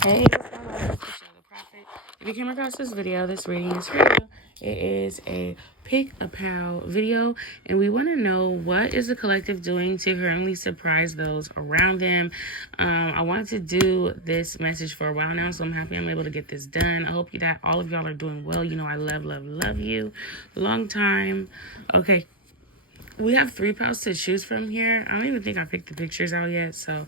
Hey, what's going on? It's Natasha, the Prophet. If you came across this video, this reading is for you. It is a pick a pal video, and we want to know what is the collective doing to currently surprise those around them. I wanted to do this message for a while now, so I'm happy I'm able to get this done. I hope that all of y'all are doing well. You know, I love you. Long time. Okay. We have 3 pals to choose from here. I don't even think I picked the pictures out yet. So,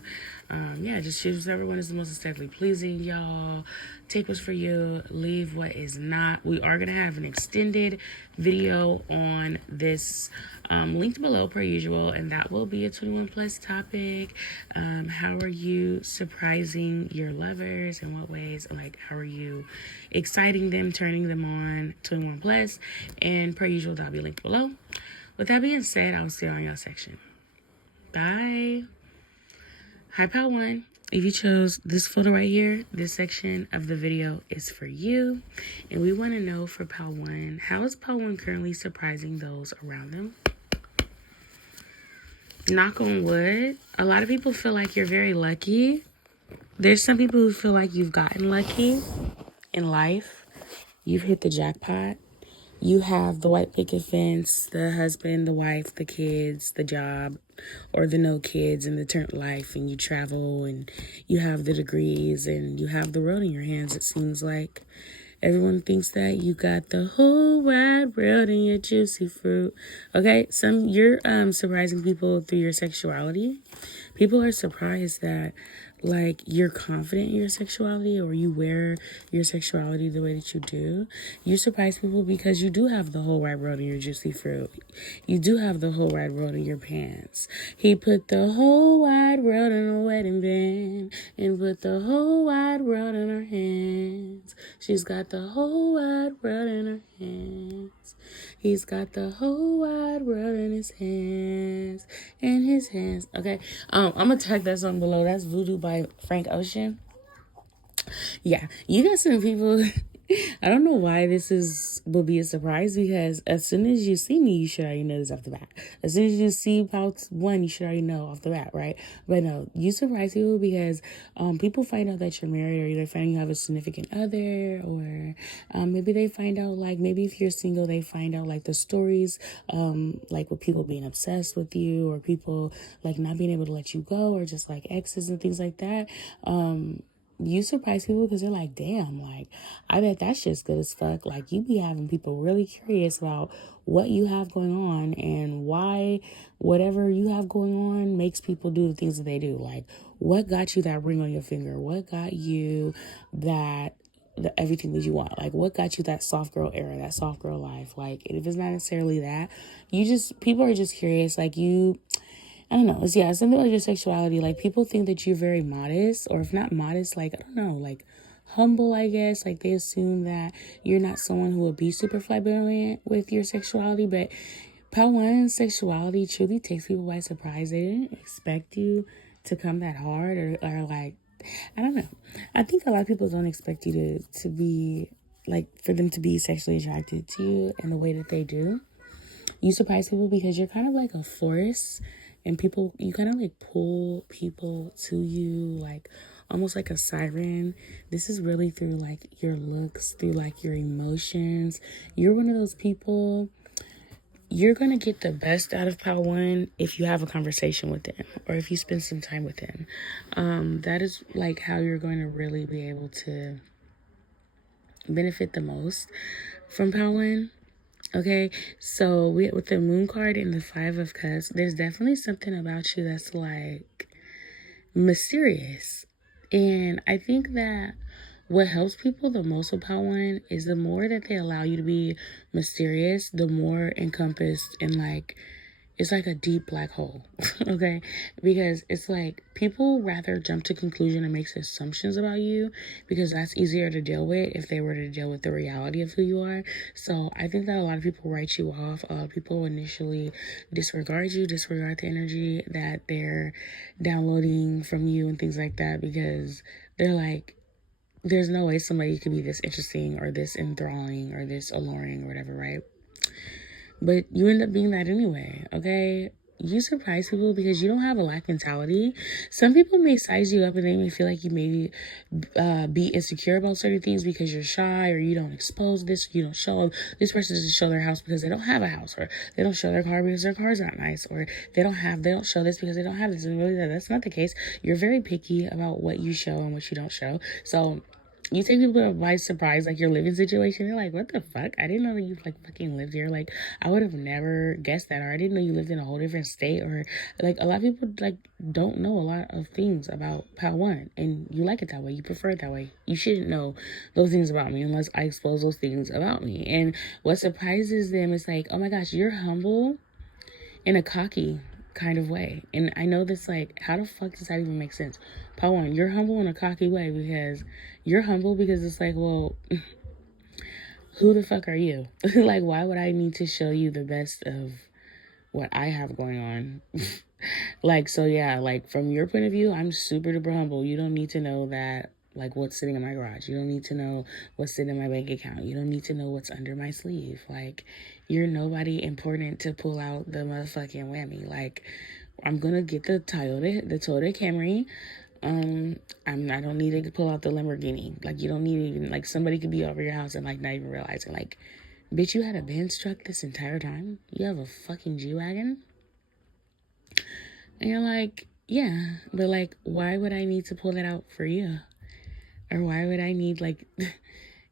yeah, just choose whichever one is the most aesthetically pleasing, y'all. Take what's for you. Leave what is not. We are going to have an extended video on this linked below per usual. And that will be a 21 plus topic. How are you surprising your lovers? In what ways? Like, how are you exciting them, turning them on? 21 plus. And per usual, that'll be linked below. With that being said, I'll see you on your section. Bye. Hi, Pal 1. If you chose this photo right here, this section of the video is for you. And we want to know for Pal 1, how is Pal 1 currently surprising those around them? Knock on wood. A lot of people feel like you're very lucky. There's some people who feel like you've gotten lucky in life. You've hit the jackpot. You have the white picket fence, the husband, the wife, the kids, the job, or the no kids and the turned life, and you travel and you have the degrees and you have the world in your hands. It seems like everyone thinks that you got the whole wide world in your juicy fruit. Okay, you're surprising people through your sexuality. People are surprised that like you're confident in your sexuality or you wear your sexuality the way that you do. You surprise people because you do have the whole wide world in your juicy fruit. You do have the whole wide world in your pants. He put the whole wide world in a wedding band and put the whole wide world in her hands. She's got the whole wide world in her hands. He's got the whole wide world in his hands. In his hands. Okay. I'm gonna tag that song below. That's Voodoo by Frank Ocean. Yeah, you got some people. I don't know why will be a surprise, because as soon as you see me, you should already know this off the bat. As soon as you see Part 1, you should already know off the bat, right? But no, you surprise people because people find out that you're married, or they find you have a significant other, or maybe they find out, like, maybe if you're single, they find out like the stories, like with people being obsessed with you, or people like not being able to let you go, or just like exes and things like that. You surprise people because they're like, damn, like, I bet that's just good as fuck. Like, you be having people really curious about what you have going on and why whatever you have going on makes people do the things that they do. Like, what got you that ring on your finger? What got you everything that you want? Like, what got you that soft girl era, that soft girl life? Like, if it's not necessarily that, people are just curious. Like, I don't know. It's something like your sexuality. Like, people think that you're very modest, or if not modest, like, I don't know, like humble, I guess. Like, they assume that you're not someone who will be super flamboyant with your sexuality. But Pal 1's sexuality truly takes people by surprise. They didn't expect you to come that hard, or like, I don't know. I think a lot of people don't expect you to be, like, for them to be sexually attracted to you in the way that they do. You surprise people because you're kind of like a force. And you kind of like pull people to you, like almost like a siren. This is really through like your looks, through like your emotions. You're one of those people. You're going to get the best out of Pal 1 if you have a conversation with them, or if you spend some time with them. That is like how you're going to really be able to benefit the most from Pal 1. Okay, so with the moon card and the 5 of cups, there's definitely something about you that's like mysterious. And I think that what helps people the most with Pal 1 is the more that they allow you to be mysterious, the more encompassed and like, it's like a deep black hole, okay? Because it's like people rather jump to conclusion and make assumptions about you because that's easier to deal with if they were to deal with the reality of who you are. So I think that a lot of people write you off. People initially disregard the energy that they're downloading from you and things like that, because they're like, there's no way somebody could be this interesting or this enthralling or this alluring or whatever, right? But you end up being that anyway, okay? you surprise people because you don't have a lack mentality. Some people may size you up and they may feel like you maybe be insecure about certain things because you're shy or you don't expose this, you don't show this person doesn't show their house because they don't have a house, or they don't show their car because their car's not nice, or they don't show this because they don't have this. And really, that's not the case. You're very picky about what you show and what you don't show. So you take people by surprise, like your living situation. They're like, what the fuck? I didn't know that you like fucking lived here. Like, I would have never guessed that. Or I didn't know you lived in a whole different state. Or like a lot of people like don't know a lot of things about Pal One. And you like it that way. You prefer it that way. You shouldn't know those things about me unless I expose those things about me. And what surprises them is like, oh my gosh, you're humble in a cocky kind of way. And I know this, like, how the fuck does that even make sense? Part one, you're humble in a cocky way because you're humble because it's like, well, who the fuck are you? Like, why would I need to show you the best of what I have going on? Like, so yeah, like from your point of view, I'm super duper humble. You don't need to know that, like, what's sitting in my garage. You don't need to know what's sitting in my bank account. You don't need to know what's under my sleeve. Like, you're nobody important to pull out the motherfucking whammy. Like, I'm gonna get the Toyota Camry. I don't need to pull out the Lamborghini. Like, you don't need even, like, somebody could be over your house and like not even realizing, like, bitch, you had a Benz truck this entire time. You have a fucking G-Wagon. And you're like, yeah, but like, why would I need to pull that out for you? Or why would I need, like,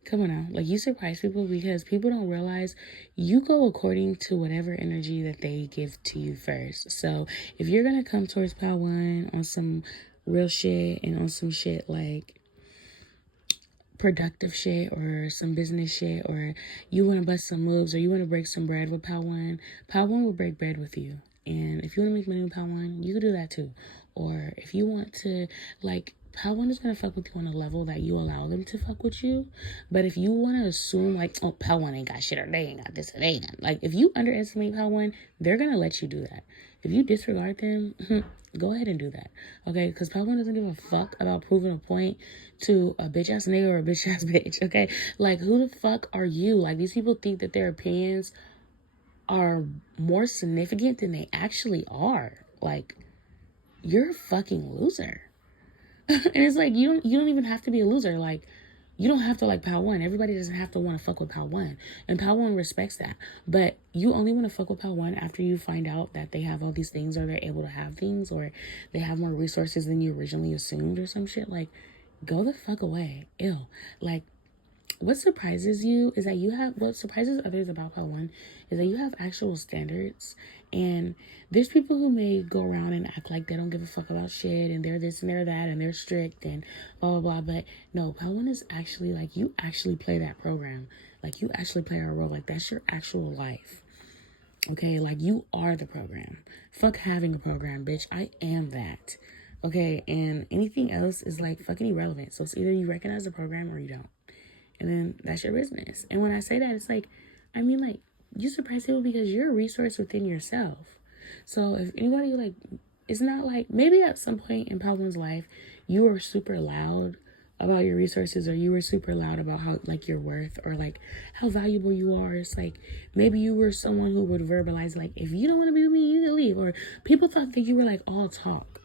come on now. Like, you surprise people because people don't realize you go according to whatever energy that they give to you first. So if you're going to come towards Pal One on some real shit and on some shit like productive shit or some business shit, or you want to bust some moves or you want to break some bread with Pal One will break bread with you. And if you want to make money with Pal One, you can do that too. Or if you want to, like, Pal One is going to fuck with you on a level that you allow them to fuck with you. But if you want to assume, like, oh, Pal One ain't got shit, or they ain't got this, or they ain't got, like, if you underestimate Pal One, they're going to let you do that. If you disregard them, go ahead and do that. Okay? Because Pal One doesn't give a fuck about proving a point to a bitch ass nigga or a bitch ass bitch. Okay? Like, who the fuck are you? Like, these people think that their opinions are more significant than they actually are. Like, you're a fucking loser. And it's like, you don't even have to be a loser. Like, you don't have to like Pal One. Everybody doesn't have to want to fuck with Pal One. And Pal One respects that. But you only want to fuck with Pal One after you find out that they have all these things, or they're able to have things, or they have more resources than you originally assumed or some shit. Like, go the fuck away. Ew. Like, what surprises you is that what surprises others about Pal One is that you have actual standards. And there's people who may go around and act like they don't give a fuck about shit, and they're this and they're that, and they're strict and blah, blah, blah. But no, Pal One is actually, like, you actually play that program. Like, you actually play our role. Like, that's your actual life. Okay? Like, you are the program. Fuck having a program, bitch. I am that. Okay? And anything else is, like, fucking irrelevant. So it's either you recognize the program or you don't. And then that's your business. And when I say that, it's like, I mean, like, you surprise people because you're a resource within yourself. So if anybody, like, it's not like, maybe at some point in Pal One's life, you were super loud about your resources, or you were super loud about how, like, your worth, or like how valuable you are. It's like, maybe you were someone who would verbalize, like, if you don't want to be with me, you can leave. Or people thought that you were, like, all talk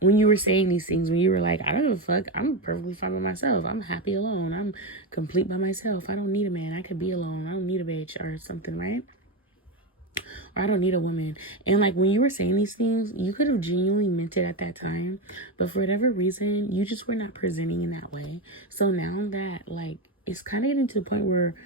when you were saying these things, when you were like, I don't give a fuck, I'm perfectly fine by myself, I'm happy alone, I'm complete by myself, I don't need a man, I could be alone, I don't need a bitch or something, right? Or I don't need a woman. And like, when you were saying these things, you could have genuinely meant it at that time, but for whatever reason, you just were not presenting in that way. So now that, like, it's kind of getting to the point where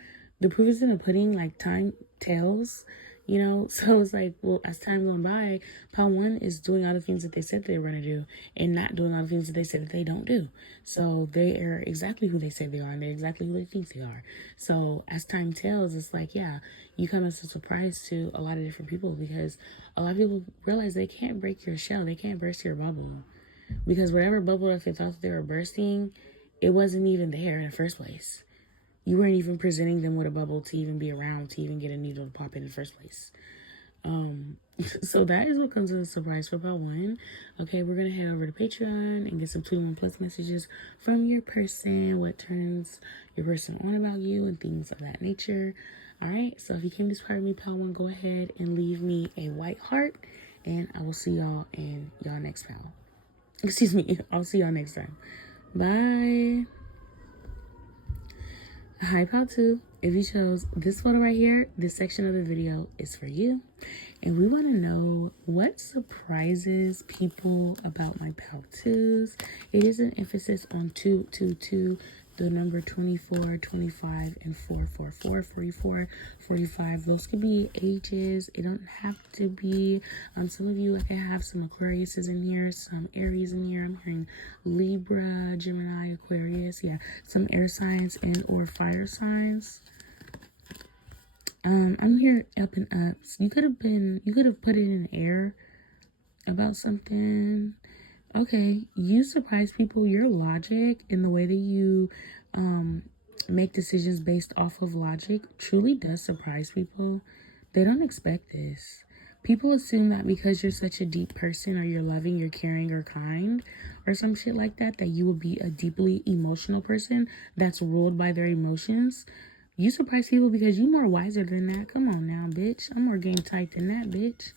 the proof is in the pudding, like, time tells, you know? So it's like, well, as time goes by, Pal One is doing all the things that they said they were going to do, and not doing all the things that they said that they don't do. So they are exactly who they say they are, and they're exactly who they think they are. So as time tells, it's like, yeah, you come as a surprise to a lot of different people, because a lot of people realize they can't break your shell. They can't burst your bubble, because whatever bubble that they thought they were bursting, it wasn't even there in the first place. You weren't even presenting them with a bubble to even be around, to even get a needle to pop in the first place. So that is what comes as a surprise for Pal One. Okay, we're going to head over to Patreon and get some 2-in-1 Plus messages from your person, what turns your person on about you, and things of that nature. All right, so if you came this part of me, Pal One, go ahead and leave me a white heart And I will see y'all in y'all next pal. Excuse me. I'll see y'all next time. Bye. Hi, pal 2. If you chose this photo right here, this section of the video is for you. And we want to know what surprises people about my pal 2s. It is an emphasis on 222, the number 24, 25, and 444, 44, 45. Those could be ages. It don't have to be. Some of you, like, I have some Aquariuses in here, some Aries in here. I'm hearing Libra, Gemini, Aquarius. Yeah, some air signs and or fire signs. I'm here up and ups. You could have put it in air about something. Okay, you surprise people. Your logic and the way that you make decisions based off of logic truly does surprise people. They don't expect this. People assume that because you're such a deep person, or you're loving, you're caring, or kind, or some shit like that, that you will be a deeply emotional person that's ruled by their emotions. You surprise people because you're more wiser than that. Come on now, bitch. I'm more game tight than that, bitch.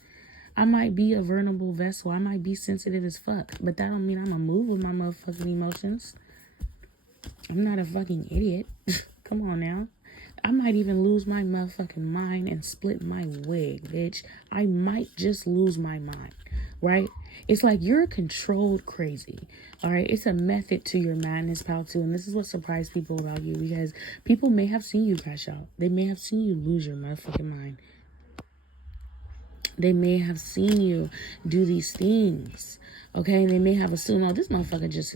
I might be a vulnerable vessel. I might be sensitive as fuck. But that don't mean I'm gonna move with my motherfucking emotions. I'm not a fucking idiot. Come on now. I might even lose my motherfucking mind and split my wig, bitch. I might just lose my mind, right? It's like you're a controlled crazy, all right? It's a method to your madness, pal 2. And this is what surprised people about you, because people may have seen you crash out. They may have seen you lose your motherfucking mind. They may have seen you do these things, okay? And they may have assumed, oh, this motherfucker just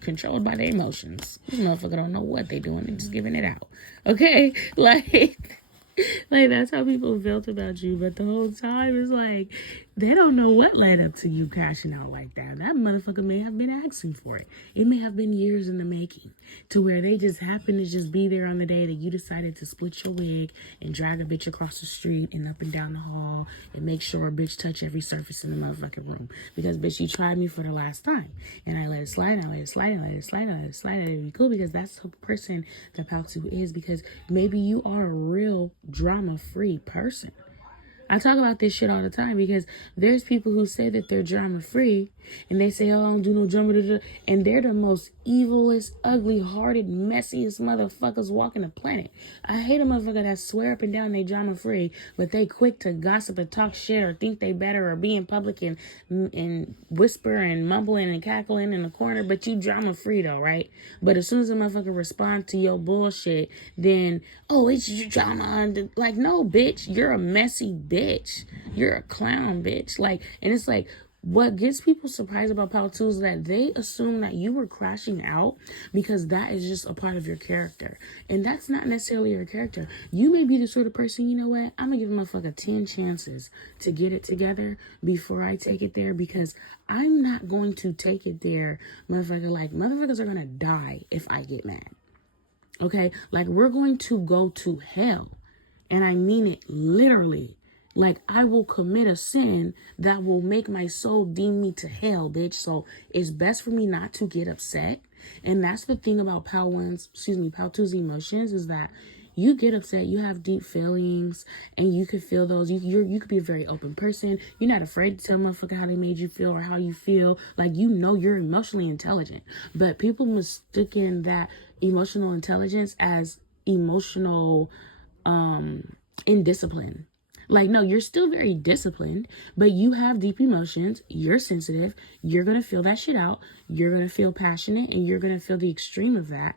controlled by their emotions. This motherfucker don't know what they doing. They're just giving it out, okay? Like that's how people felt about you. But the whole time it's like they don't know what led up to you crashing out like that. That motherfucker may have been asking for it. It may have been years in the making, to where they just happened to just be there on the day that you decided to split your wig and drag a bitch across the street and up and down the hall and make sure a bitch touch every surface in the motherfucking room. Because, bitch, you tried me for the last time. And I let it slide, and I let it slide, and I let it slide, and I let it slide, and it'd be cool, because that's the person that pal 2 is. Because maybe you are a real drama-free person. I talk about this shit all the time, because there's people who say that they're drama-free, and they say, oh, I don't do no drama, and they're the most evilest, ugly-hearted, messiest motherfuckers walking the planet. I hate a motherfucker that swear up and down they drama-free, but they quick to gossip and talk shit or think they better or be in public and whisper and mumbling and cackling in the corner, but you drama-free though, right? But as soon as a motherfucker responds to your bullshit, then, oh, it's your drama. Like, no, bitch, you're a messy bitch. You're a clown, bitch. Like, and it's like, what gets people surprised about pal 2 is that they assume that you were crashing out because that is just a part of your character. And that's not necessarily your character. You may be the sort of person, you know what? I'm going to give a motherfucker 10 chances to get it together before I take it there, because I'm not going to take it there, motherfucker. Like, motherfuckers are going to die if I get mad. Okay? Like, we're going to go to hell. And I mean it literally. Like, I will commit a sin that will make my soul deem me to hell, bitch. So it's best for me not to get upset. And that's the thing about pal 2's emotions, is that you get upset, you have deep feelings, and you could feel those. You could be a very open person. You're not afraid to tell motherfucker how they made you feel or how you feel. Like, you know you're emotionally intelligent. But people mistaken that emotional intelligence as emotional indiscipline. Like, no, you're still very disciplined, but you have deep emotions. You're sensitive. You're going to feel that shit out. You're going to feel passionate, and you're going to feel the extreme of that.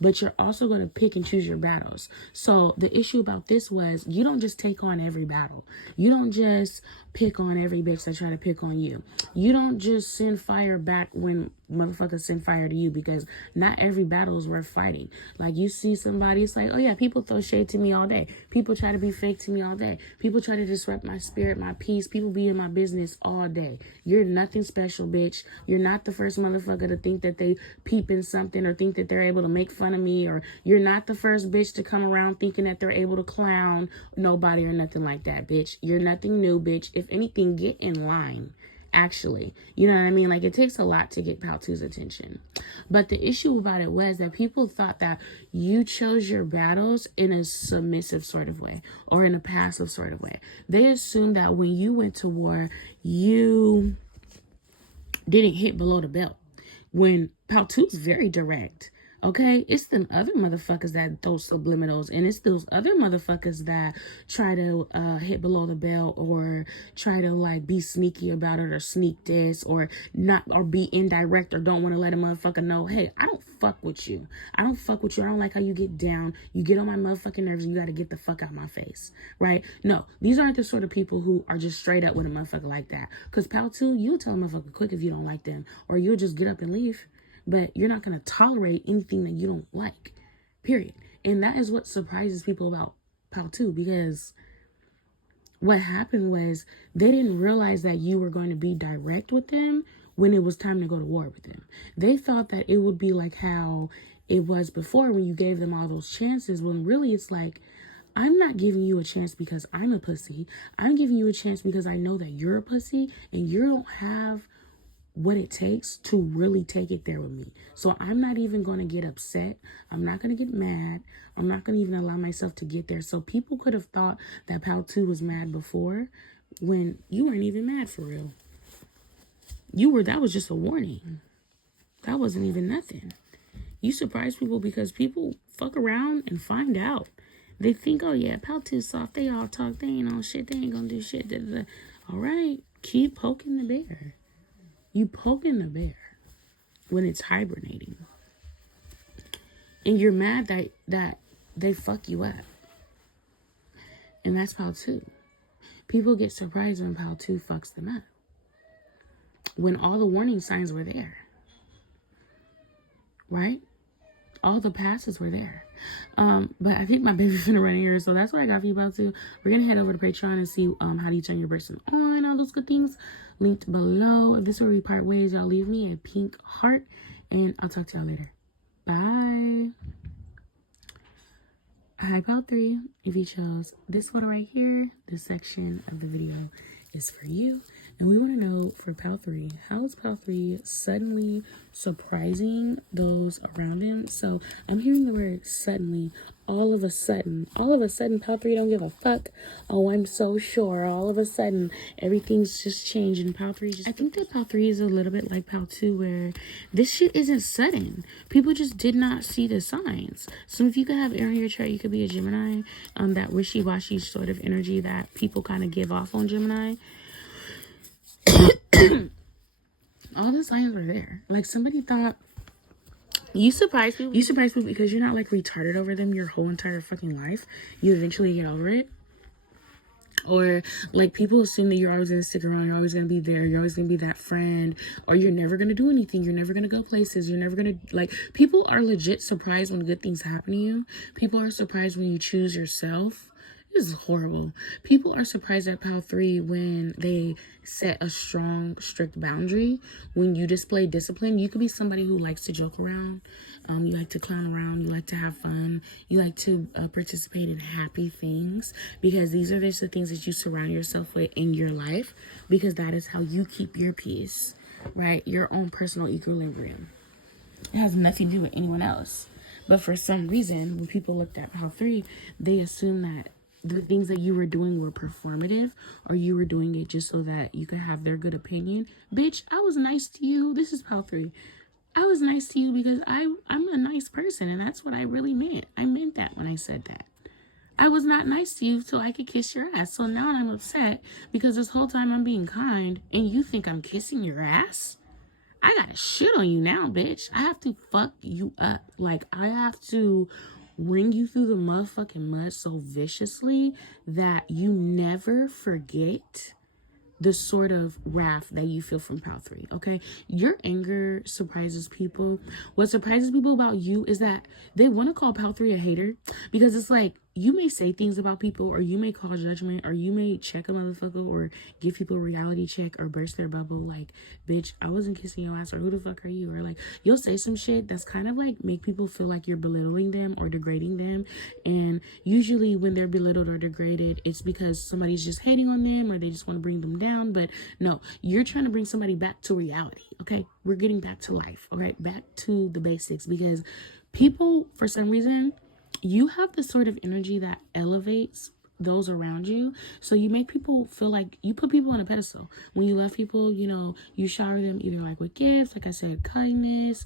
But you're also going to pick and choose your battles. So the issue about this was, you don't just take on every battle. You don't just pick on every bitch that try to pick on you. You don't just send fire back when motherfuckers send fire to you, because not every battle is worth fighting. Like, you see somebody, it's like, oh yeah, people throw shade to me all day. People try to be fake to me all day. People try to disrupt my spirit, my peace. People be in my business all day. You're nothing special, bitch. You're not the first motherfucker to think that they peeping something or think that they're able to make fun of me, or you're not the first bitch to come around thinking that they're able to clown nobody or nothing like that, bitch. You're nothing new, bitch. If anything, get in line. actually. You know what I mean? Like, it takes a lot to get Pal 2's attention. But the issue about it was that people thought that you chose your battles in a submissive sort of way or in a passive sort of way. They assumed that when you went to war, you didn't hit below the belt. When Pal 2's very direct. Okay, it's them other motherfuckers that throw subliminals, and it's those other motherfuckers that try to hit below the belt or try to like be sneaky about it or sneak this or not or be indirect or don't want to let a motherfucker know, hey, I don't fuck with you. I don't fuck with you. I don't like how you get down. You get on my motherfucking nerves and you got to get the fuck out my face, right? No, these aren't the sort of people who are just straight up with a motherfucker like that. Because Pal 2, you'll tell a motherfucker quick if you don't like them, or you'll just get up and leave. But you're not going to tolerate anything that you don't like, period. And that is what surprises people about Pal 2, because what happened was they didn't realize that you were going to be direct with them when it was time to go to war with them. They thought that it would be like how it was before when you gave them all those chances, when really it's like, I'm not giving you a chance because I'm a pussy. I'm giving you a chance because I know that you're a pussy and you don't have what it takes to really take it there with me. So I'm not even going to get upset. I'm not going to get mad. I'm not going to even allow myself to get there. So people could have thought that Pal 2 was mad before when you weren't even mad for real. That was just a warning. That wasn't even nothing. You surprise people because people fuck around and find out. They think, oh yeah, Pal 2's soft. They all talk. They ain't on shit. They ain't going to do shit. Da, da, da. All right. Keep poking the bear. You poking the bear when it's hibernating. And you're mad that they fuck you up. And that's Pal 2. People get surprised when Pal 2 fucks them up. When all the warning signs were there. Right? All the passes were there. But I think my baby's finna run here, so that's what I got for you, Pal 2. We're gonna head over to Patreon and see how do you turn your person on, all those good things linked below. If this is where we part ways, y'all leave me a pink heart, and I'll talk to y'all later. Bye. Hi, Pal 3. If you chose this photo right here, this section of the video is for you. And we want to know for Pal 3, how is Pal 3 suddenly surprising those around him? So I'm hearing the word suddenly, all of a sudden. All of a sudden, Pal 3 don't give a fuck. Oh, I'm so sure. All of a sudden, everything's just changing. Pal 3 just... I think that Pal 3 is a little bit like Pal 2, where this shit isn't sudden. People just did not see the signs. So if you could have air in your chart, you could be a Gemini. That wishy-washy sort of energy that people kind of give off on Gemini. All the signs were there. Like, somebody thought you surprise people because you're not like retarded over them your whole entire fucking life. You eventually get over it. Or like, people assume that you're always gonna stick around, you're always gonna be there, you're always gonna be that friend, or you're never gonna do anything, you're never gonna go places, you're never gonna, like, people are legit surprised when good things happen to you. People are surprised when you choose yourself. This is horrible. People are surprised at Pal 3 when they set a strong, strict boundary. When you display discipline, you could be somebody who likes to joke around. You like to clown around. You like to have fun. You like to participate in happy things, because these are just the things that you surround yourself with in your life, because that is how you keep your peace, right? Your own personal equilibrium. It has nothing to do with anyone else. But for some reason, when people looked at Pal 3, they assume that the things that you were doing were performative, or you were doing it just so that you could have their good opinion. Bitch, I was nice to you. This is Pal 3. I was nice to you because I'm a nice person, and that's what I really meant. I meant that when I said that. I was not nice to you so I could kiss your ass. So now I'm upset because this whole time I'm being kind and you think I'm kissing your ass? I gotta shit on you now, bitch. I have to fuck you up. Like, I have to wring you through the motherfucking mud so viciously that you never forget the sort of wrath that you feel from Pal 3, okay? Your anger surprises people. What surprises people about you is that they want to call Pal 3 a hater, because it's like, you may say things about people, or you may call judgment, or you may check a motherfucker, or give people a reality check, or burst their bubble like, bitch, I wasn't kissing your ass, or who the fuck are you? Or like, you'll say some shit that's kind of like make people feel like you're belittling them or degrading them. And usually when they're belittled or degraded, it's because somebody's just hating on them, or they just want to bring them down. But no, you're trying to bring somebody back to reality. Okay, we're getting back to life. All right, back to the basics, because people, for some reason, you have the sort of energy that elevates those around you. So you make people feel like you put people on a pedestal. When you love people, you know, you shower them either like with gifts, like I said, kindness,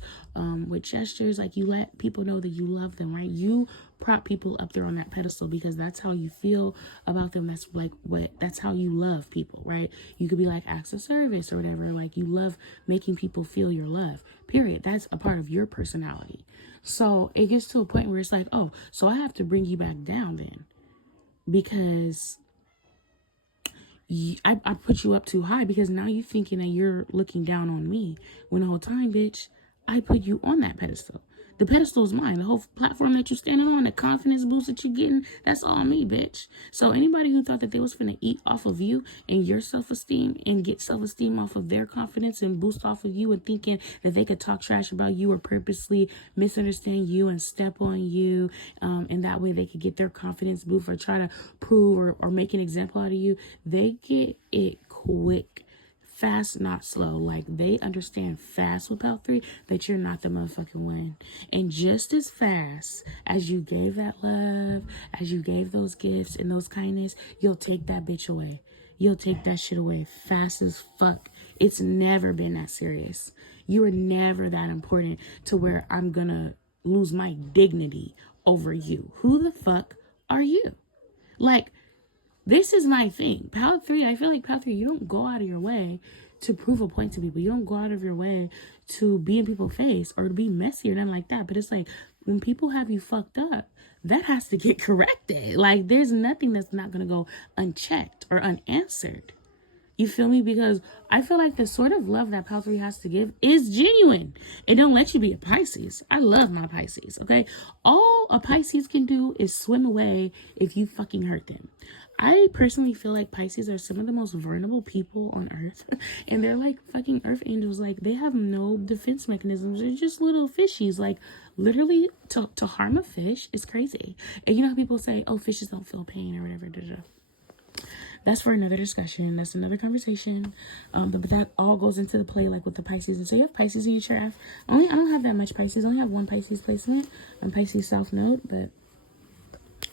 with gestures. Like, you let people know that you love them, right? You prop people up there on that pedestal because that's how you feel about them. That's like that's how you love people, right? You could be like acts of service or whatever. Like, you love making people feel your love, period. That's a part of your personality. So it gets to a point where it's like, oh, so I have to bring you back down then, because I put you up too high, because now you're thinking that you're looking down on me, when the whole time, bitch, I put you on that pedestal. The pedestal is mine. The whole platform that you're standing on, the confidence boost that you're getting, that's all me, bitch. So anybody who thought that they was finna eat off of you and your self-esteem and get self-esteem off of their confidence and boost off of you, and thinking that they could talk trash about you or purposely misunderstand you and step on you, and that way they could get their confidence boost or try to prove or make an example out of you, they get it quick. Fast, not slow. Like, they understand fast with Pal 3 that you're not the motherfucking one. And just as fast as you gave that love, as you gave those gifts and those kindness, you'll take that bitch away. You'll take that shit away fast as fuck. It's never been that serious. You were never that important to where I'm gonna lose my dignity over you. Who the fuck are you? Like, this is my thing. Pal 3, I feel like Pal 3, you don't go out of your way to prove a point to people. You don't go out of your way to be in people's face or to be messy or nothing like that. But it's like, when people have you fucked up, that has to get corrected. Like, there's nothing that's not going to go unchecked or unanswered. You feel me? Because I feel like the sort of love that Pal 3 has to give is genuine. It don't let you be a Pisces. I love my Pisces, okay? All a Pisces can do is swim away if you fucking hurt them. I personally feel like Pisces are some of the most vulnerable people on earth. And they're like fucking earth angels. Like, they have no defense mechanisms. They're just little fishies. Like, literally, to harm a fish is crazy. And you know how people say, oh, fishes don't feel pain or whatever. That's for another discussion. That's another conversation. But that all goes into the play, like with the Pisces. And so you have Pisces in your chart. I don't have that much Pisces. I only have one Pisces placement. I'm Pisces South Node, but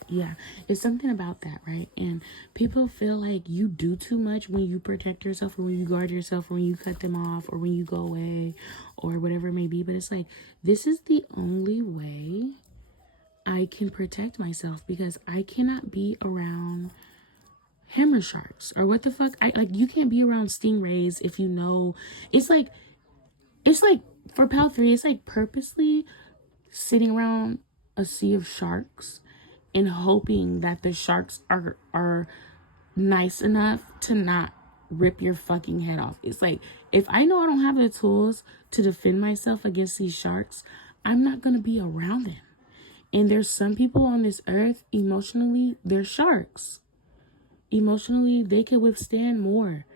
yeah, it's something about that, right? And people feel like you do too much when you protect yourself, or when you guard yourself, or when you cut them off, or when you go away, or whatever it may be. But it's like, this is the only way I can protect myself, because I cannot be around hammer sharks, or what the fuck. You can't be around stingrays if you know. It's like for Pal 3, it's like purposely sitting around a sea of sharks and hoping that the sharks are nice enough to not rip your fucking head off. It's like, if I know I don't have the tools to defend myself against these sharks, I'm not gonna be around them. And there's some people on this earth, emotionally, they're sharks. Emotionally, they can withstand more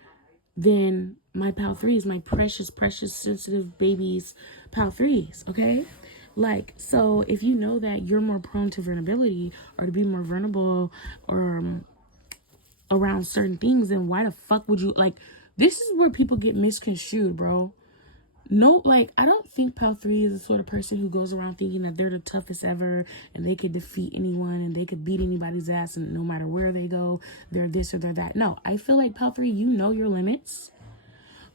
than my Pal 3s, my precious, precious, sensitive babies, Pal 3s, okay? Like, so if you know that you're more prone to vulnerability, or to be more vulnerable, or around certain things, then why the fuck would you, like, this is where people get misconstrued, bro. No, like, I don't think Pal 3 is the sort of person who goes around thinking that they're the toughest ever and they could defeat anyone and they could beat anybody's ass, and no matter where they go, they're this or they're that. No, I feel like Pal 3, you know your limits.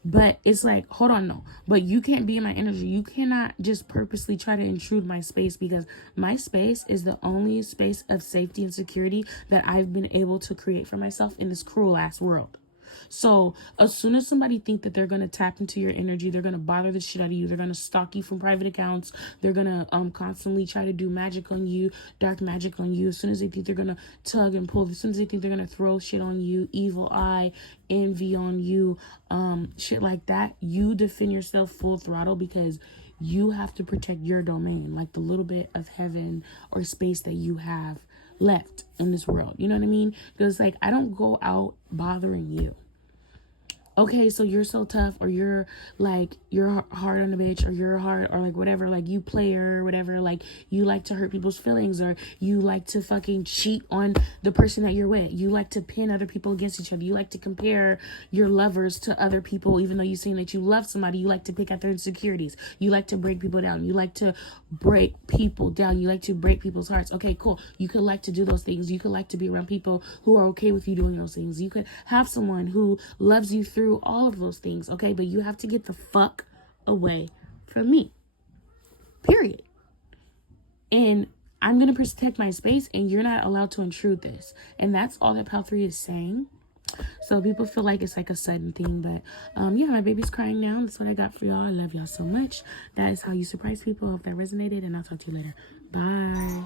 But it's like, hold on, no. But you can't be in my energy. You cannot just purposely try to intrude my space, because my space is the only space of safety and security that I've been able to create for myself in this cruel ass world. So as soon as somebody think that they're going to tap into your energy, they're going to bother the shit out of you. They're going to stalk you from private accounts. They're going to constantly try to do magic on you, dark magic on you. As soon as they think they're going to tug and pull, as soon as they think they're going to throw shit on you, evil eye, envy on you, shit like that, you defend yourself full throttle, because you have to protect your domain, like the little bit of heaven or space that you have left in this world. You know what I mean? Because like, I don't go out bothering you. Okay, so you're so tough, or you're like, you're hard on the bitch, or you're hard, or like whatever, like you player or whatever, like you like to hurt people's feelings, or you like to fucking cheat on the person that you're with. You like to pin other people against each other. You like to compare your lovers to other people, even though you're saying that you love somebody. You like to pick at their insecurities. You like to break people down. You like to break people down. You like to break people's hearts. Okay, cool. You could like to do those things. You could like to be around people who are okay with you doing those things. You could have someone who loves you through all of those things, okay? But you have to get the fuck away from me. Period. And I'm going to protect my space, and you're not allowed to intrude this. And that's all that Pal 3 is saying. So people feel like it's like a sudden thing, but yeah, my baby's crying now. That's what I got for y'all. I love y'all so much. That is how you surprise people. I hope that resonated, and I'll talk to you later. Bye.